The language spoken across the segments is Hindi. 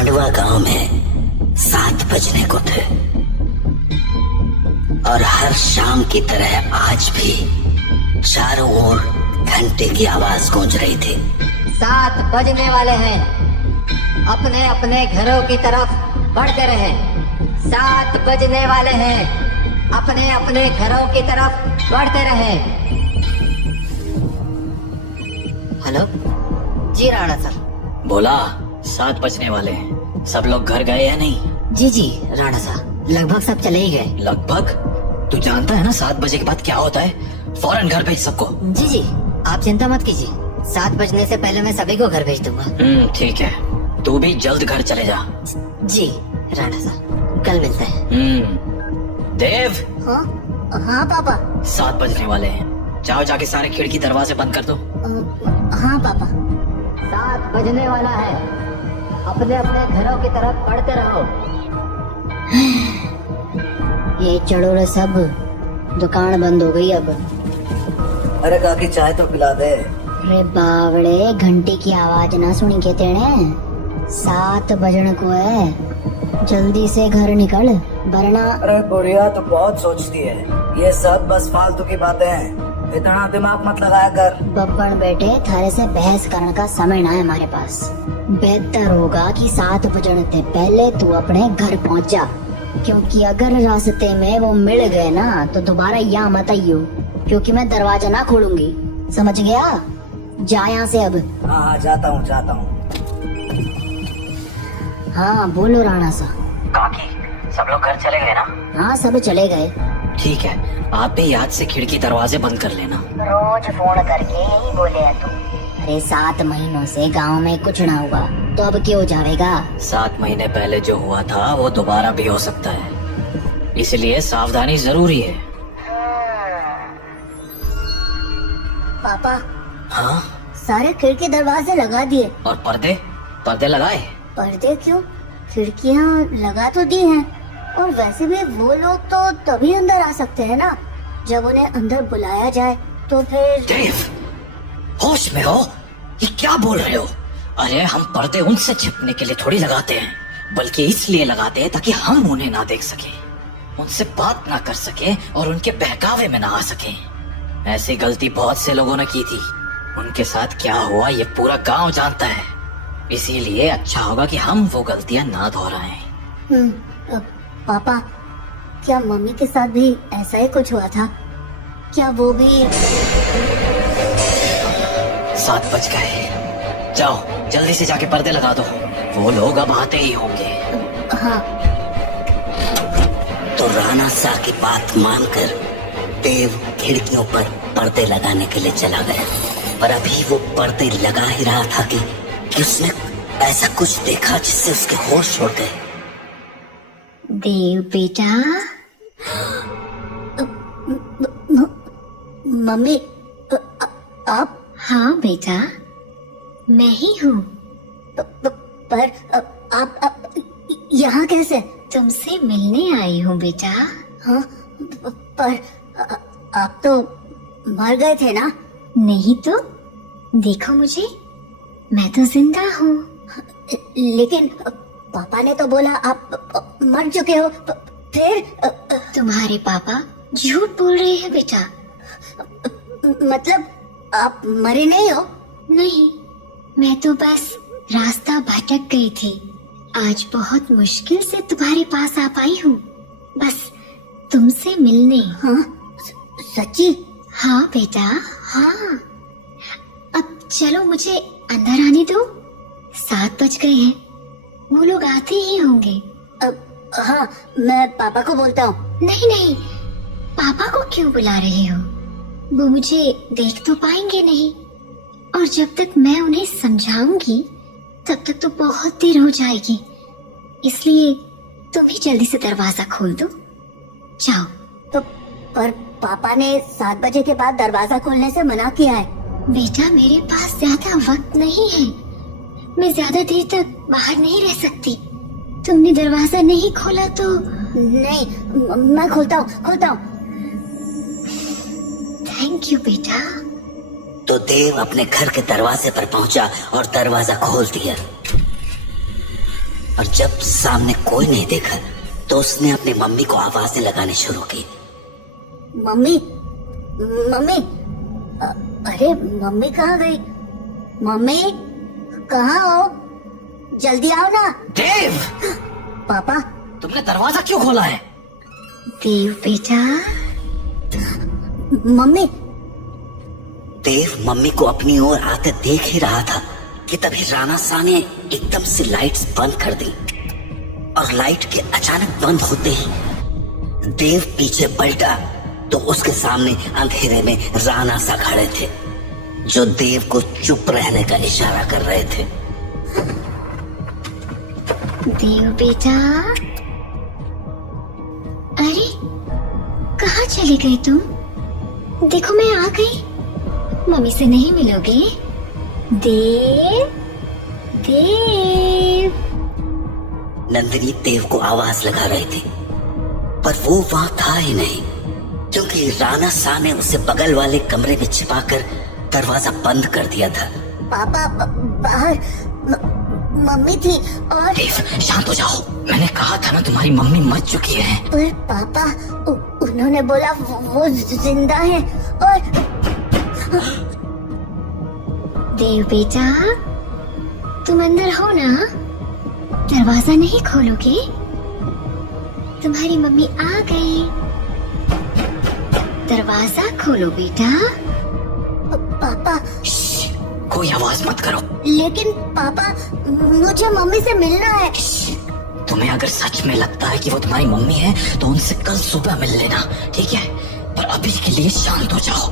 सांडवा गांव में 7 बजने को थे और हर शाम की तरह आज भी चारों ओर घंटे की आवाज गूंज रही थी। 7 बजने वाले हैं, अपने अपने घरों की तरफ बढ़ते रहे। 7 बजने वाले हैं, अपने अपने घरों की तरफ बढ़ते रहे। हेलो जी राणा सर। बोला 7 बजने वाले हैं, सब लोग घर गए या नहीं? जी जी राणा साहब, लगभग सब चले ही गए। लगभग? तू जानता है ना 7 बजे के बाद क्या होता है? फौरन घर भेज सबको। जी जी आप चिंता मत कीजिए, 7 बजने से पहले मैं सभी को घर भेज दूंगा। ठीक है, तू भी जल्द घर चले जा। जी राणा साहब, कल मिलते हैं। देव। हाँ हाँ पापा। 7 बजने वाले हैं, जाओ जाके सारे खिड़की दरवाजे बंद कर दो। हाँ पापा। 7 बजने वाला है, अपने अपने घरों की तरफ बढ़ते रहो। ये चड़ोरे सब, दुकान बंद हो गई अब। अरे काकी चाय तो पिला दे। अरे बावड़े, घंटे की आवाज ना सुनी के तेने? 7 बजने को है, जल्दी से घर निकल वरना। अरे बुढ़िया तो बहुत सोचती है, ये सब बस फालतू की बातें हैं, इतना दिमाग मत लगाया कर। बब्बन बेटे, थारे से बहस करने का समय ना है हमारे पास। बेहतर होगा कि 7 बजने से पहले तू अपने घर पहुंच जा, क्योंकि अगर रास्ते में वो मिल गए ना तो दोबारा यहाँ मत आइयो, क्योंकि मैं दरवाजा ना खोलूंगी, समझ गया? जा यहाँ से अब। हाँ जाता हूँ जाता हूँ। हाँ बोलो राणा सा। काकी, सब लोग घर चले गए ना? हाँ सब चले गए। ठीक है, आप भी याद से खिड़की दरवाजे बंद कर लेना। रोज फोन करके यही बोले है तू। अरे 7 महीनों से गांव में कुछ ना हुआ तो अब क्यों जाएगा? 7 महीने पहले जो हुआ था वो दोबारा भी हो सकता है, इसलिए सावधानी जरूरी है। पापा। हाँ? सारे खिड़की दरवाजे लगा दिए। और पर्दे? पर्दे लगाए? पर्दे क्यों? खिड़कियाँ लगा तो दी हैं, और वैसे भी वो लोग तो तभी अंदर आ सकते हैं ना जब उन्हें अंदर बुलाया जाए, तो फिर। देव, होश में हो? ये क्या बोल रहे हो? अरे हम पर्दे उनसे छिपने के लिए थोड़ी लगाते हैं, बल्कि इसलिए लगाते हैं ताकि हम उन्हें ना देख सके, उनसे बात ना कर सके और उनके बहकावे में ना आ सके। ऐसी गलती बहुत से लोगों ने की थी, उनके साथ क्या हुआ ये पूरा गांव जानता है, इसीलिए अच्छा होगा कि हम वो गलतियां ना दोहराएं। पापा, क्या मम्मी के साथ भी ऐसा ही कुछ हुआ था? क्या वो भी? 7 बज गए, जाओ जल्दी से जाके पर्दे लगा दो, वो लोग अब आते ही होंगे। हाँ। तो राणा सा की बात मानकर देव खिड़कियों पर पर्दे लगाने के लिए चला गया, पर अभी वो पर्दे लगा ही रहा था कि उसने ऐसा कुछ देखा जिससे उसके होश उड़ गए। देव बेटा। मम्मी, आप? हाँ बेटा, मैं ही हूँ। पर आप यहाँ कैसे? तुमसे मिलने आई हूँ बेटा। हाँ, पर आप तो मर गए थे ना? नहीं तो, देखो मुझे, मैं तो जिंदा हूँ। लेकिन पापा ने तो बोला आप मर चुके हो। फिर? तुम्हारे पापा झूठ बोल रहे हैं बेटा। मतलब आप मरे नहीं हो? नहीं, मैं तो बस रास्ता भटक गई थी, आज बहुत मुश्किल से तुम्हारे पास आ पाई हूँ, बस तुमसे मिलने। हाँ? सच्ची? हाँ बेटा, हाँ। अब चलो मुझे अंदर आने दो, 7 बज गए हैं, वो लोग आते ही होंगे। हाँ, मैं पापा को बोलता हूँ। नहीं नहीं, पापा को क्यों बुला रहे हो? वो मुझे देख तो पाएंगे नहीं, और जब तक मैं उन्हें समझाऊंगी तब तक तो बहुत देर हो जाएगी, इसलिए तुम ही जल्दी से दरवाजा खोल दो, जाओ। तो पर पापा ने 7 बजे के बाद दरवाजा खोलने से मना किया है। बेटा मेरे पास ज्यादा वक्त नहीं है, मैं ज्यादा देर तक बाहर नहीं रह सकती, तुमने दरवाजा नहीं खोला तो। नहीं, मैं खोलता हूँ। थैंक यू बेटा। तो देव अपने घर के दरवाजे पर पहुंचा और दरवाजा खोल दिया। और जब सामने कोई नहीं देखा तो उसने अपनी मम्मी को आवाजें लगानी शुरू की। मम्मी, मम्मी, अरे मम्मी कहाँ गई? मम्मी कहाँ हो? जल्दी आओ ना। देव, पापा। तुमने दरवाजा क्यों खोला है? देव बेटा। मम्मी। देव मम्मी को अपनी ओर आते देख ही रहा था कि तभी राणा सा ने एकदम से लाइट्स बंद कर दी और लाइट के अचानक बंद होते ही देव पीछे पलटा तो उसके सामने अंधेरे में राणा सा खड़े थे जो देव को चुप रहने का इशारा कर रहे थे। देव बेटा, अरे कहाँ चले गए तुम? देखो मैं आ गई। मम्मी से नहीं मिलोगे? देव, देव। नंदिनी देव को आवाज लगा रही थी पर वो वहां था ही नहीं क्योंकि राणा सा ने उसे बगल वाले कमरे में छिपाकर दरवाजा बंद कर दिया था। पापा बाहर मम्मी थी और देव शांत हो जाओ, मैंने कहा था ना तुम्हारी मम्मी मर चुकी है। पर पापा उन्होंने बोला वो जिंदा है। और देव बेटा, तुम अंदर हो ना? दरवाजा नहीं खोलोगे? तुम्हारी मम्मी आ गई। दरवाजा खोलो बेटा। पापा। कोई आवाज मत करो। लेकिन पापा, मुझे मम्मी से मिलना है। तुम्हें अगर सच में लगता है कि वो तुम्हारी मम्मी है तो उनसे कल सुबह मिल लेना, ठीक है? पर अभी के लिए शांत हो जाओ।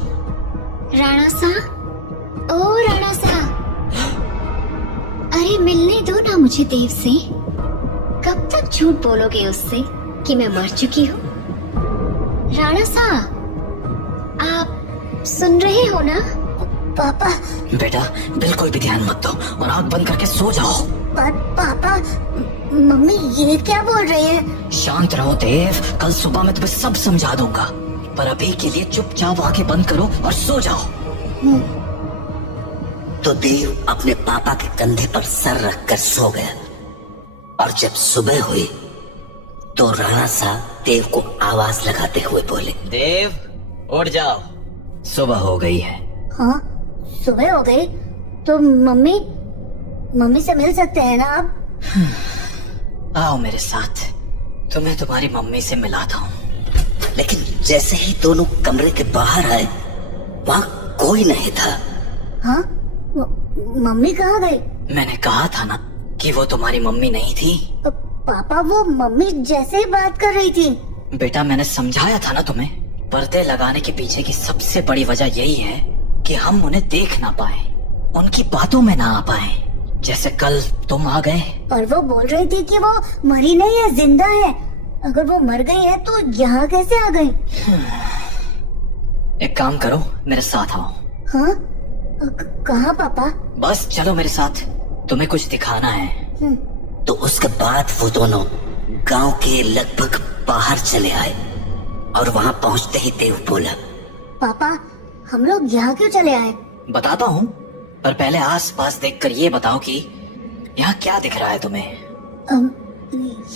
राणा सा, ओ राणा सा, अरे मिलने दो ना मुझे देव से। कब तक झूठ बोलोगे उससे कि मैं मर चुकी हूँ? राणा सा, आप सुन रहे हो ना? पापा। बेटा बिल्कुल भी ध्यान मत दो और आंख बंद करके सो जाओ। पर पापा, मम्मी ये क्या बोल रही है? शांत रहो देव, कल सुबह मैं तुम्हें सब समझा दूंगा। पर अभी के लिए चुपचाप आंखें बंद करो और सो जाओ। तो देव अपने पापा के कंधे पर सर रखकर सो गया और जब सुबह हुई तो राणा सा देव को आवाज लगाते हुए बोले, देव उठ जाओ, सुबह हो गई है। हाँ सुबह हो गई तो मम्मी से मिल सकते हैं ना आप? आओ मेरे साथ, तुम्हें तुम्हारी मम्मी से मिलाता हूँ। लेकिन जैसे ही दोनों कमरे के बाहर आए वहां कोई नहीं था। हाँ? मम्मी कहाँ गई? मैंने कहा था ना कि वो तुम्हारी मम्मी नहीं थी। पापा वो मम्मी जैसे ही बात कर रही थी। बेटा मैंने समझाया था ना तुम्हें, पर्दे लगाने के पीछे की सबसे बड़ी वजह यही है कि हम उन्हें देख ना पाए, उनकी बातों में ना आ पाए। जैसे कल तुम आ गए। पर वो बोल रही थी कि वो मरी नहीं है, जिंदा है। अगर वो मर गई है तो यहाँ कैसे आ गई? एक काम करो, मेरे साथ आओ। हाँ? कहाँ पापा? बस चलो मेरे साथ, तुम्हें कुछ दिखाना है। तो उसके बाद वो दोनों गांव के लगभग बाहर चले आए और वहां पहुंचते ही देव बोला, पापा हम लोग यहाँ क्यों चले आए? बताता हूँ, पर पहले आस पास देखकर ये बताओ कि यहाँ क्या दिख रहा है तुम्हें?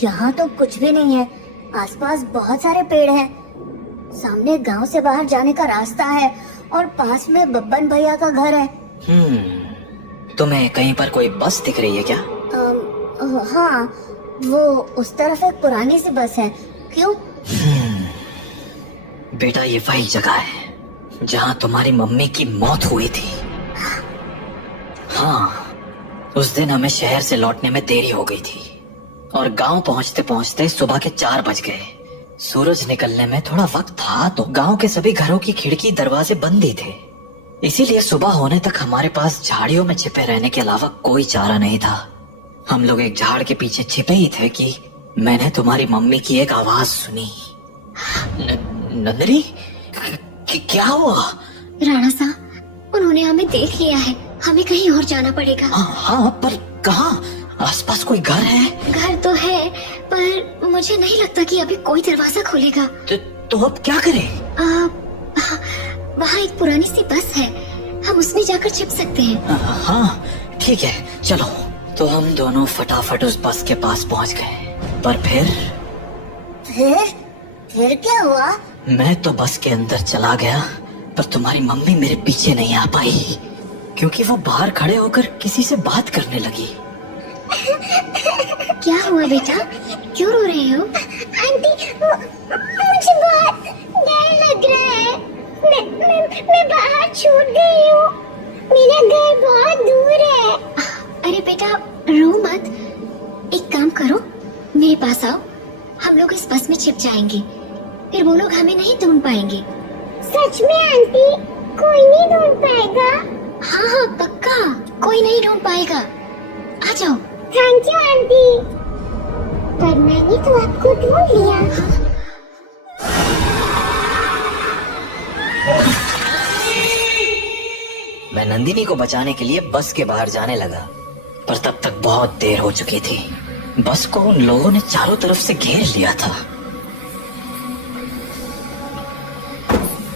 यहाँ तो कुछ भी नहीं है। आसपास बहुत सारे पेड़ हैं। सामने गांव से बाहर जाने का रास्ता है और पास में बब्बन भैया का घर है। तुम्हें कहीं पर कोई बस दिख रही है क्या? हाँ, वो उस तरफ एक पुरानी सी बस है। क्यों? बेटा ये वही जगह है जहाँ तुम्हारी मम्मी की मौत हुई थी। हाँ, उस दिन हमें शहर से लौटने में देरी हो गई थी और गांव पहुंचते पहुंचते सुबह के 4 बज गए। सूरज निकलने में थोड़ा वक्त था तो गांव के सभी घरों की खिड़की दरवाजे बंद ही थे। इसीलिए सुबह होने तक हमारे पास झाड़ियों में छिपे रहने के अलावा कोई चारा नहीं था। हम लोग एक झाड़ के पीछे छिपे ही थे कि मैंने तुम्हारी मम्मी की एक आवाज सुनी। नंदिनी, क्या हुआ? राणा साहब, उन्होंने हमें देख लिया है। हमें कहीं और जाना पड़ेगा। हाँ, पर कहाँ? आसपास कोई घर है? घर तो है, पर मुझे नहीं लगता कि अभी कोई दरवाजा खोलेगा। तो अब क्या करें? वहाँ एक पुरानी सी बस है, हम उसमें जाकर छिप सकते हैं। हाँ ठीक है, चलो। तो हम दोनों फटाफट उस बस के पास पहुंच गए। पर फिर क्या हुआ? मैं तो बस के अंदर चला गया, पर तुम्हारी मम्मी मेरे पीछे नहीं आ पाई, क्योंकि वो बाहर खड़े होकर किसी से बात करने लगी। क्या हुआ बेटा, क्यों रो रहे हो? आंटी, मुझे बहुत डर लग रहा है। मैं बाहर छूट गई हूँ। मेरा घर बहुत दूर है। अरे बेटा रो मत, एक काम करो, मेरे पास आओ, हम लोग इस बस में छिप जाएंगे, फिर वो लोग हमें नहीं ढूंढ पाएंगे। सच में आंटी, कोई नहीं ढूंढ पाएगा? हाँ हाँ पक्का, कोई नहीं ढूंढ पाएगा। आ जाओ। थैंक यू आंटी, पर मैंने तो आपको ढूंढ लिया। मैं नंदिनी को बचाने के लिए बस के बाहर जाने लगा, पर तब तक बहुत देर हो चुकी थी। बस को उन लोगों ने चारों तरफ से घेर लिया था।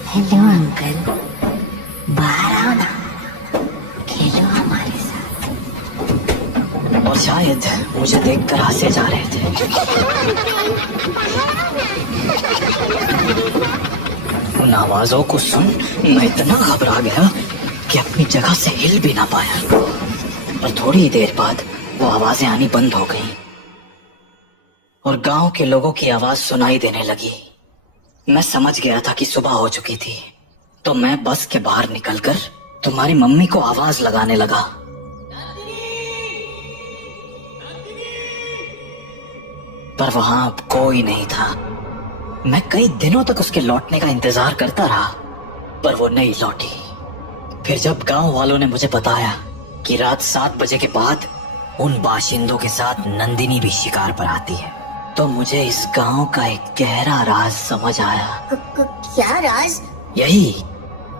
हेलो अंकल, बाहर आओ ना, खेलो हमारे साथ। और शायद मुझे देखकर हंसे जा रहे थे। उन आवाजों को सुन मैं इतना घबरा गया कि अपनी जगह से हिल भी ना पाया। पर थोड़ी देर बाद वो आवाजें आनी बंद हो गईं और गांव के लोगों की आवाज सुनाई देने लगी। मैं समझ गया था कि सुबह हो चुकी थी, तो मैं बस के बाहर निकलकर तुम्हारी मम्मी को आवाज लगाने लगा। पर वहां अब कोई नहीं था। मैं कई दिनों तक उसके लौटने का इंतजार करता रहा, पर वो नहीं लौटी। फिर जब गांव वालों ने मुझे बताया कि रात 7 बजे के बाद उन बाशिंदों के साथ नंदिनी भी शिकार पर आती है, तो मुझे इस गांव का एक गहरा राज समझ आया। क्या राज? यही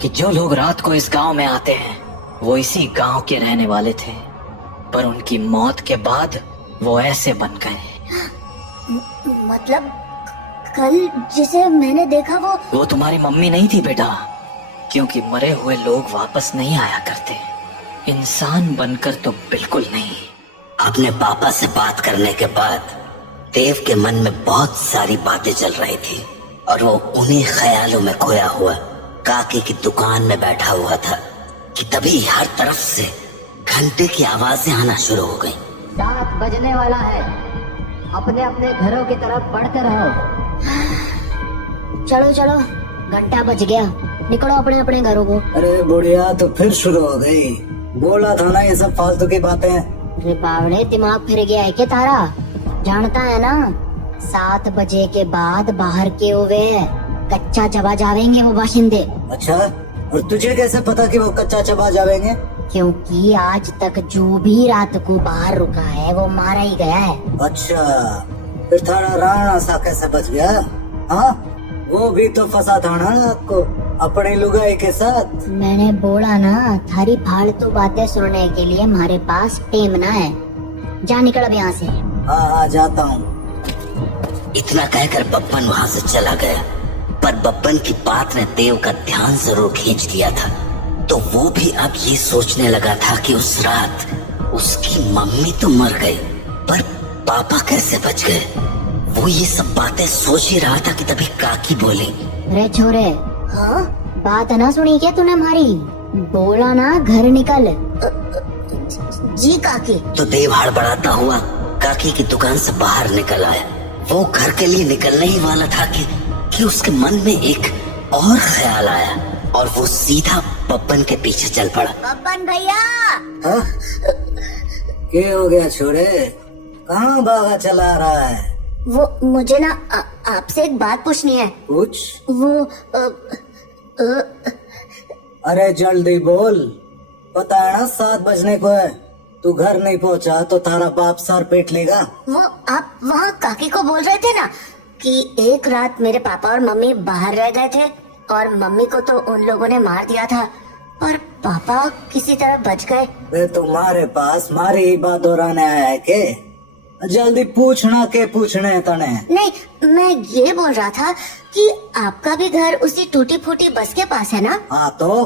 कि जो लोग रात को इस गांव में आते हैं वो इसी गांव के रहने वाले थे, पर उनकी मौत के बाद वो ऐसे बन गए। मतलब कल जिसे मैंने देखा वो तुम्हारी मम्मी नहीं थी बेटा, क्योंकि मरे हुए लोग वापस नहीं आया करते, इंसान बनकर तो बिल्कुल नहीं। अपने पापा से बात करने के बाद देव के मन में बहुत सारी बातें चल रही थी और वो उन्हीं ख्यालों में खोया हुआ काकी की दुकान में बैठा हुआ था कि तभी हर तरफ से घंटे की आवाजें आना शुरू हो गई। 7 बजने वाला है, अपने अपने घरों की तरफ बढ़ते रहो। चलो चलो, घंटा बज गया, निकलो अपने अपने घरों को। अरे बुढ़िया तो फिर शुरू हो गई। बोला था ना ये सब फालतू की बातें। अरे बावड़े, दिमाग फिर गया है क्या तारा? जानता है ना 7 बजे के बाद बाहर के हुए कच्चा चबा जावेंगे वो बाशिंदे। अच्छा, और तुझे कैसे पता कि वो कच्चा चबा जावेंगे? क्योंकि आज तक जो भी रात को बाहर रुका है वो मारा ही गया है। अच्छा, फिर थारा राणा सा कैसे बच गया? हाँ, वो भी तो फंसा था ना आपको अपनी लुगाई के साथ। मैंने बोला ना, थारी फालतू बातें सुनने के लिए हमारे पास टेम ना है। जा निकल अब यहाँ से। हाँ जाता हूँ। इतना कहकर बब्बन वहां से चला गया, पर बब्बन की बात ने देव का ध्यान जरूर खींच लिया था। तो वो भी अब ये सोचने लगा था कि उस रात उसकी मम्मी तो मर गई, पर पापा कैसे बच गए। वो ये सब बातें सोच ही रहा था कि तभी काकी बोली, अरे छोरे, हाँ बात ना सुनी क्या तूने हमारी? बोला ना घर निकल। जी काकी। तो देव हड़बड़ाता हुआ काकी की दुकान से बाहर निकल आया। वो घर के लिए निकलने ही वाला था कि उसके मन में एक और ख्याल आया और वो सीधा बब्बन के पीछे चल पड़ा। बब्बन भैया। हाँ? क्या हो गया छोरे, कहाँ भागा चला रहा है? वो मुझे ना आपसे एक बात पूछनी है। पूछ। वो अरे जल्दी बोल, पता है ना 7 बजने को है। तू घर नहीं पहुंचा तो तारा बाप सर पेट लेगा। वो आप वहाँ काकी को बोल रहे थे ना कि एक रात मेरे पापा और मम्मी बाहर रह गए थे और मम्मी को तो उन लोगों ने मार दिया था और पापा किसी तरह बच गए। वे तुम्हारे पास मारी ही बात दोहराने आया है के? जल्दी पूछना के पूछने तने। नहीं, मैं ये बोल रहा था कि आपका भी घर उसी टूटी फूटी बस के पास है ना? हाँ तो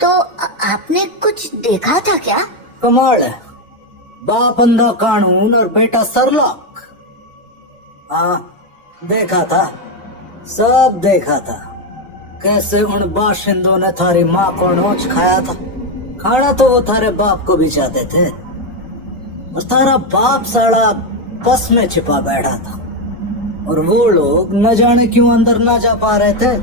तो आपने कुछ देखा था क्या? कमाल है, बाप अंधा कानून और बेटा सरलॉक। हाँ, देखा था, सब देखा था। कैसे उन बाशिंदों ने थारी माँ को नोच खाया था। खाना तो वो थारे बाप को भी चाहते थे, और थारा बाप साला बस में छिपा बैठा था, और वो लोग न जाने क्यों अंदर ना जा पा रहे थे।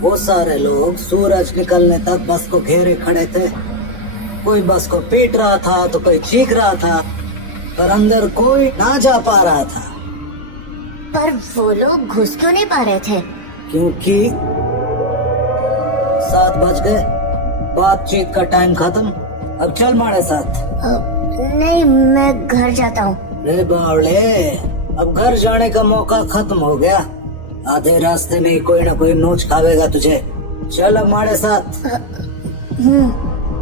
वो सारे लोग सूरज निकलने तक बस को घेरे खड़े थे। कोई बस को पीट रहा था तो कोई चीख रहा था, पर अंदर कोई ना जा पा रहा था। पर वो लोग घुस क्यों नहीं पा रहे थे? क्योंकि 7 बज गए, बातचीत का टाइम खत्म। अब चल हमारे साथ। नहीं, मैं घर जाता हूँ। रे बावले, अब घर जाने का मौका खत्म हो गया। आधे रास्ते में ही कोई ना कोई नोच खावेगा तुझे। चल हमारे साथ।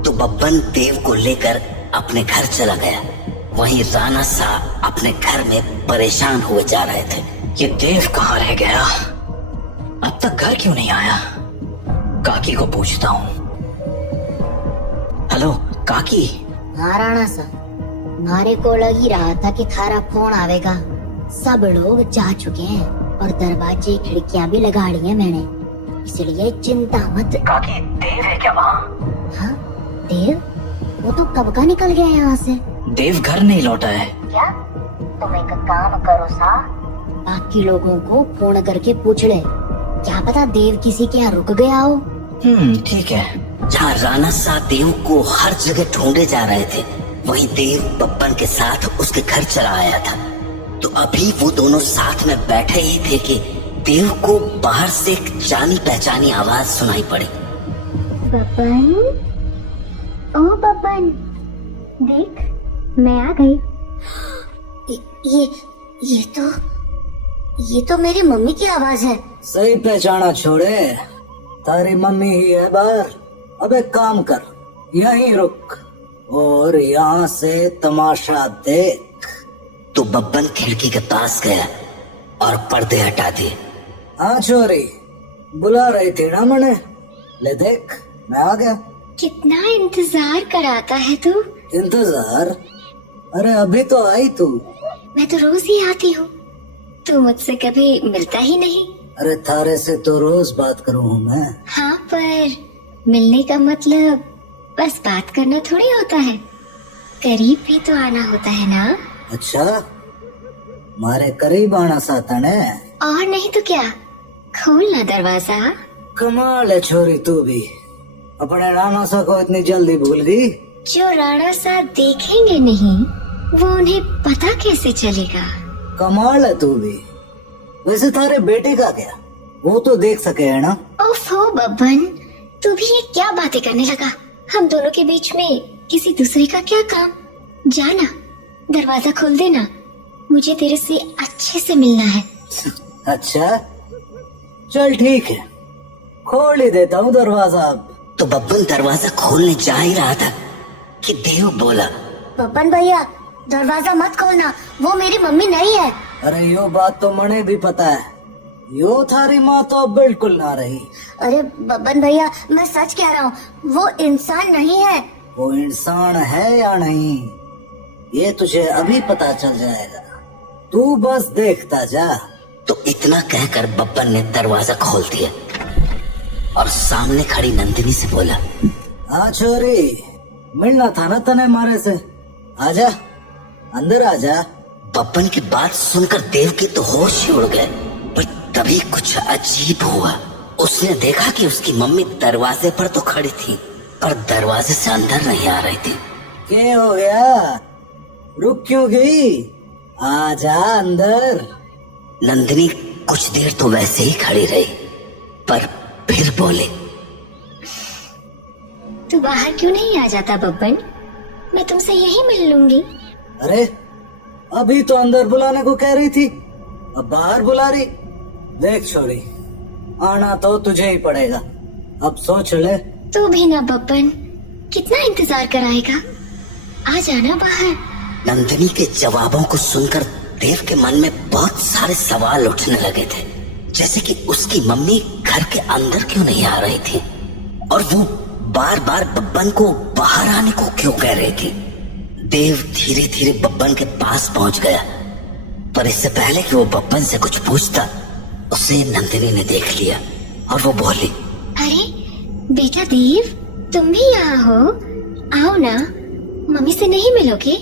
तो बब्बन देव को लेकर अपने घर चला गया। वहीं राणा सा अपने घर में परेशान हुए जा रहे थे। ये देव कहाँ रह गया? अब तक घर क्यों नहीं आया? काकी को पूछता हूँ। हेलो काकी। हाँ राणा सा, मारे को लग ही रहा था कि थारा फोन आवेगा। सब लोग जा चुके हैं और दरवाजे खिड़कियां भी लगा ली हैं मैंने, इसलिए चिंता मत। काकी देव है क्या वहाँ? हाँ देव, वो तो कब का निकल गया यहाँ से। देव घर नहीं लौटा है क्या? तुम एक काम करो सा, बाकी लोगों को फोन करके पूछ ले, क्या पता देव किसी के यहाँ रुक गया हो। ठीक है। जहाँ राणा सा देव को हर जगह ढूंढे जा रहे थे, वहीं देव बब्बन के साथ उसके घर चला आया था। तो अभी वो दोनों साथ में बैठे ही थे कि देव को बाहर से एक जानी पहचानी आवाज सुनाई पड़ी। बब्बन, ओ बब्बन, देख मैं आ गई। ये तो मेरी मम्मी की आवाज है। सही पहचाना छोड़े, तारी मम्मी ही है बाहर। अब एक काम कर, यहीं रुक और यहाँ से तमाशा देख। तो बब्बन खिड़की के पास गया और पर्दे हटा दिए। हाँ छोरी, बुला रही थी ना मैंने, ले देख मैं आ गया। कितना इंतजार कराता है तू। इंतजार? अरे अभी तो आई तू। मैं तो रोज ही आती हूँ, तू मुझसे कभी मिलता ही नहीं। अरे थारे से तो रोज बात करूँ मैं। हाँ, पर मिलने का मतलब बस बात करना थोड़ी होता है, करीब भी तो आना होता है ना। अच्छा, मारे करीब आना साता ने। और नहीं तो क्या, खोलना दरवाजा। कमाल है छोरी तू भी, अपने राणा सा को इतनी जल्दी भूल गई। जो राणा सा देखेंगे नहीं, वो उन्हें पता कैसे चलेगा। कमाल है तू भी। वैसे थारे बेटे का क्या, वो तो देख सके है ना। ओफो बब्बन, तू भी ये क्या बातें करने लगा। हम दोनों के बीच में किसी दूसरे का क्या काम। जाना, दरवाजा खोल देना, मुझे तेरे से अच्छे से मिलना है। अच्छा चल ठीक है, खोल ही देता हूँ दरवाजा अब। तो बब्बन दरवाजा खोलने जा ही रहा था कि देव बोला, बब्बन भैया दरवाजा मत खोलना, वो मेरी मम्मी नहीं है। अरे यो बात तो मने भी पता है, यो थारी माँ तो अब बिल्कुल ना रही। अरे बब्बन भैया, मैं सच कह रहा हूँ, वो इंसान नहीं है। वो इंसान है या नहीं, ये तुझे अभी पता चल जाएगा, तू बस देखता जा। तो इतना कहकर बब्बन ने दरवाजा खोल दिया और सामने खड़ी नंदिनी से बोला, हाँ छोरी, मिलना था ना तने मारे से, आजा अंदर आजा। बब्बन की बात सुनकर देव की तो होश ही उड़ गए, पर तभी कुछ अजीब हुआ। उसने देखा कि उसकी मम्मी दरवाजे पर तो खड़ी थी, पर दरवाजे से अंदर नहीं आ रही थी। क्या हो गया, रुक क्यों गई, आजा अंदर। नंदिनी कुछ देर तो वैसे ही खड़ी रही, पर फिर बोले, तू बाहर क्यों नहीं आ जाता बब्बन, मैं तुमसे यही मिल लूंगी। अरे अभी तो अंदर बुलाने को कह रही थी, अब बाहर बुला रही। देख छोरी, आना तो तुझे ही पड़ेगा, अब सोच ले। तू भी ना बब्बन, कितना इंतजार कराएगा, आ जाना बाहर। नंदिनी के जवाबों को सुनकर देव के मन में बहुत सारे सवाल उठने लगे थे, जैसे कि उसकी मम्मी घर के अंदर क्यों नहीं आ रही थी, और वो बार बार बब्बन को बाहर आने को क्यों कह रही थी। देव धीरे धीरे बब्बन के पास पहुंच गया, पर इससे पहले कि वो बब्बन से कुछ पूछता, उसे नंदिनी ने देख लिया और वो बोली, अरे बेटा देव, तुम भी यहाँ हो? आओ ना, मम्मी से नहीं मिलोगे?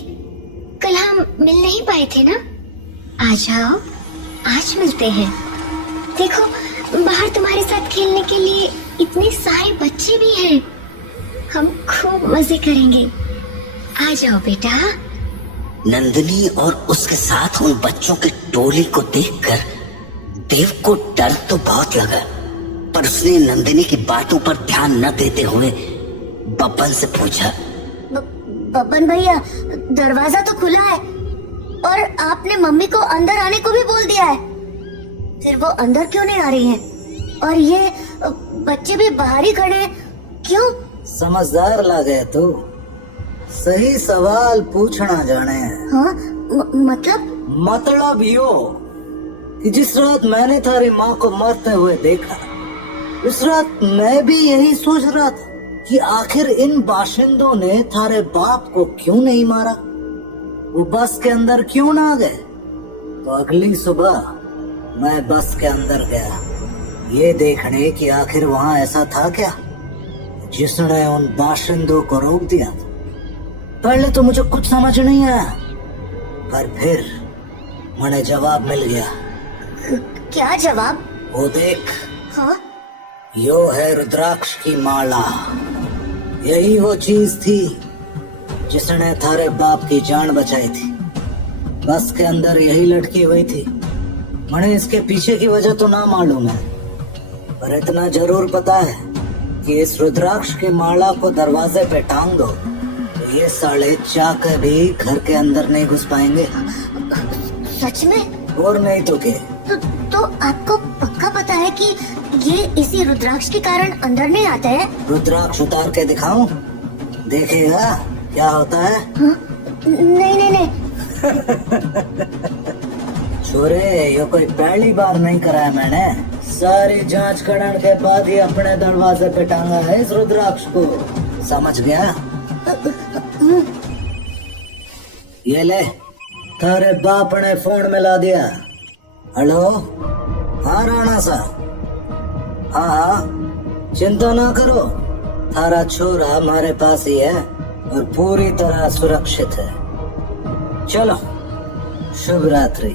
कल हम मिल नहीं पाए थे ना? आ जाओ, आज मिलते हैं। देखो, बाहर तुम्हारे साथ खेलने के लिए इतने सारे बच्चे भी हैं। हम खूब मजे करेंगे। आ जाओ बेटा। नंदिनी और उसके साथ उन बच्चों की टोली को देखकर देव को डर तो बहुत लगा, पर उसने नंदिनी की बातों पर ध्यान न देते हुए बब्बन से पूछा, बब्बन भैया, दरवाजा तो खुला है और आपने मम्मी को अंदर आने को भी बोल दिया है, फिर वो अंदर क्यों नहीं आ रही हैं? और ये बच्चे भी बाहर ही खड़े हैं, क्यों? समझदार लगे तू, सही सवाल पूछना जाने। हाँ, मतलब यो कि जिस रात मैंने थारी माँ को मरते हुए देखा, उस रात मैं भी यही सोच रहा था कि आखिर इन बाशिंदों ने थारे बाप को क्यों नहीं मारा, वो बस के अंदर क्यों ना गए। तो अगली सुबह मैं बस के अंदर गया, ये देखने कि आखिर वहाँ ऐसा था क्या जिसने उन बाशिंदों को रोक दिया था। पहले तो मुझे कुछ समझ नहीं आया, पर फिर मुझे जवाब मिल गया। क्या जवाब? वो देख, हाँ? यो है रुद्राक्ष की माला। यही वो चीज थी जिसने थारे बाप की जान बचाई थी। बस के अंदर यही लटकी हुई थी। मुझे इसके पीछे की वजह तो ना मालूम है, पर इतना जरूर पता है कि इस रुद्राक्ष की माला को दरवाजे पे टांग दो तो ये साले चाकर भी घर के अंदर नहीं घुस पाएंगे। सच में? और नहीं तो क्या। तो आपको पक्का पता है कि ये इसी रुद्राक्ष के कारण अंदर नहीं आते हैं? रुद्राक्ष उतार के दिखाऊं? देखेगा क्या होता है? हाँ? नहीं। छोरे, ये कोई पहली बार नहीं करा है मैंने। सारी जांच करने के बाद ही अपने दरवाजे पे टांगा है इस रुद्राक्ष को, समझ गया? ये ले, थारे बाप ने फोन मिला दिया। हेलो, हाँ राणा सा, हाँ, चिंता ना करो, थारा छोरा हमारे पास ही है और पूरी तरह सुरक्षित है। चलो, शुभ रात्रि।